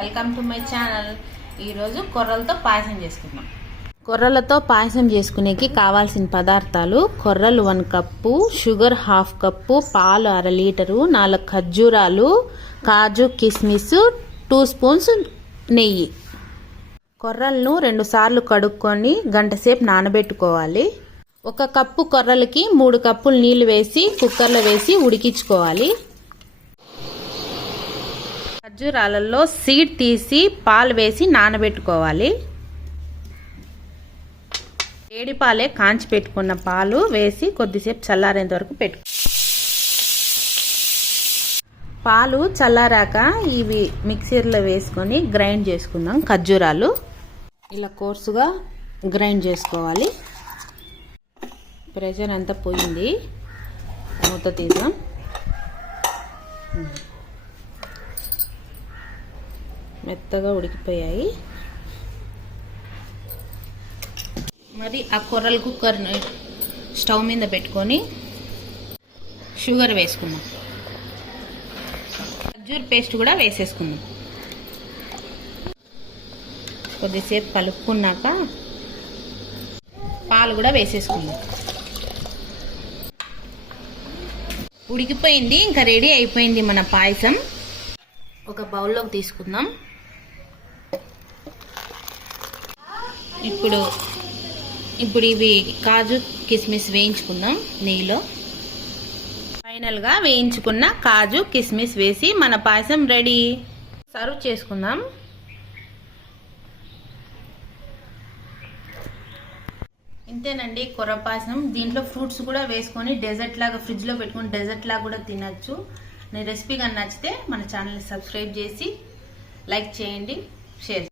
Welcome to my channel. ఈరోజు కొర్రలతో పాయసం చేసుకుందాం. కొర్రలతో పాయసం చేసుకునేకి కావాల్సిన పదార్థాలు: కొర్రలు 1 కప్పు, షుగర్ 1/2 కప్పు, పాలు 1/2 లీటరు, 4 ఖర్జూరాలు, కాజు కిస్మిస్, 2 స్పూన్స్ నెయ్యి. కొర్రలను 2 సార్లు కడుక్కొని గంట సేపు నానబెట్టుకోవాలి. 1 కప్పు కొర్రలకి 3 కప్పులు నీళ్లు వేసి కుక్కర్లో వేసి ఉడికించుకోవాలి. ఖర్జూరాలలో సీడ్ తీసి పాలు వేసి నానబెట్టుకోవాలి. వేడి పాలే కాంచి పెట్టుకున్న పాలు వేసి కొద్దిసేపు చల్లారేంత వరకు పాలు చల్లారాక ఇవి మిక్సీలో వేసుకొని గ్రైండ్ చేసుకుందాం. ఖర్జూరాలు ఇలా కోర్సుగా గ్రైండ్ చేసుకోవాలి. ప్రెషర్ అంతా పోయింది, మూత తీద్దాం. మెత్తగా ఉడికిపోయాయి. మరి ఆ కొర్రల కుక్కర్ని స్టవ్ మీద పెట్టుకొని షుగర్ వేసుకుందాం. ఖర్జూర్ పేస్ట్ కూడా వేసేసుకుందాం. కొద్దిసేపు కలుపుకున్నాక పాలు కూడా వేసేసుకుందాం. ఉడికిపోయింది, ఇంకా రెడీ అయిపోయింది మన పాయసం. ఒక బౌల్లోకి తీసుకుందాం. ఇప్పుడు ఇవి కాజు కిస్మిస్ వేయించుకుందాం నెయ్యిలో. ఫైనల్గా వేయించుకున్న కాజు కిస్మిస్ వేసి మన పాయసం రెడీ. సర్వ్ చేసుకుందాం. ఇంతేనండి కొర్ర పాయసం. దీంట్లో ఫ్రూట్స్ కూడా వేసుకొని డెజర్ట్ లాగా ఫ్రిడ్జ్లో పెట్టుకొని డెజర్ట్ లాగా కూడా తినచ్చు. నేను రెసిపీ కానీ నచ్చితే మన ఛానల్ని సబ్స్క్రైబ్ చేసి లైక్ చేయండి, షేర్ చేయండి.